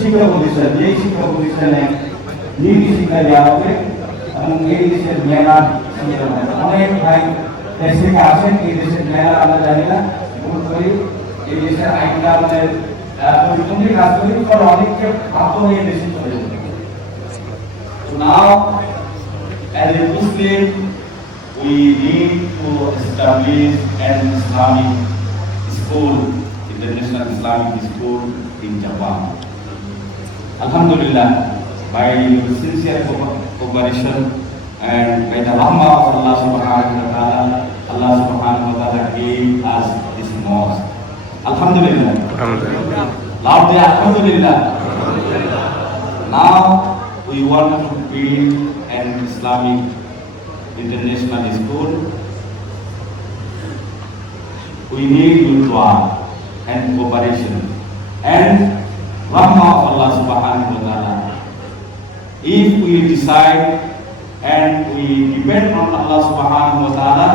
শিক্ষা প্রতিষ্ঠান, যেই শিক্ষা প্রতিষ্ঠানে নীতি শিক্ষা দেওয়া হবে এবং এই দেশের মেয়াদ অনেক ভাই দেশ থেকে আসেন, এই দেশের মেয়াদ আমরা জানি না, ভুল করি, এই দেশের আইনটা আমাদের পরিপন্থী কাজ করি, ফলে অনেককে প্রাপ্ত হয়ে দেশে চলে যাবে। Now, as a Muslim, we need to establish an Islamic school, international Islamic school in Japan. Alhamdulillah, by sincere cooperation and by the rahmah of Allah subhanahu wa ta'ala, Allah subhanahu wa ta'ala gave us this mosque. Alhamdulillah. Alhamdulillah. Loudly, Alhamdulillah. Now we want to build an Islamic international school. We need your dua and cooperation and rahmah of Allah subhanahu wa ta'ala. If we decide and we depend on Allah subhanahu wa ta'ala,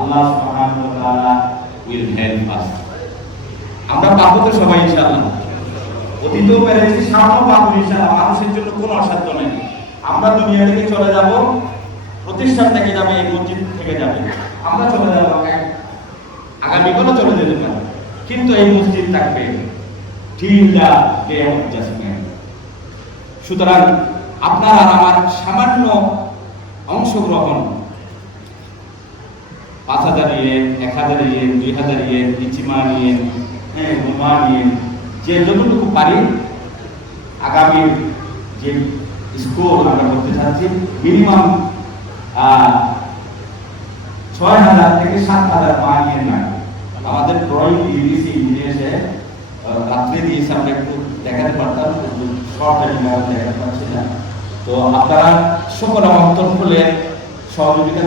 Allah subhanahu wa ta'ala will help us. আমরা পাবো তো সবাই ইনশাআল্লাহ, অতীতেও পেরেছি, সামনেও পাবো ইনশাআল্লাহ। মানুষের জন্য কোনো অসাধ্য নেই। আমরা দুনিয়া থেকে চলে যাব, প্রতিষ্ঠান থেকে যাবে, এই মসজিদ থেকে যাবে, আমরা চলে যাব, আগামীকালও চলে যেতে পারি, কিন্তু এই মসজিদ থাকবে till the day of judgment. সুতরাং আপনার আর আমার সামান্য অংশগ্রহণ, 5,000 ইয়েন, 1,000 ইয়েন, 2,000 ইয়েন, ইচিমা ইয়েন, বোমা ইয়েন, যে যতটুকু পারি আগামী যে স্কুল আমরা করতে চাচ্ছি, মিনিমাম 6,000 থেকে 7,000 ইয়েন লাগে। আমাদের ড্রয়িং ইংলিশে ইংলিশে রাত্রে দিয়েছে, আমরা একটু দেখাতে পারতাম, শর্ট দেখাতে পারছি না। তো আপনারা সকল অন্তর খুলে সহযোগিতা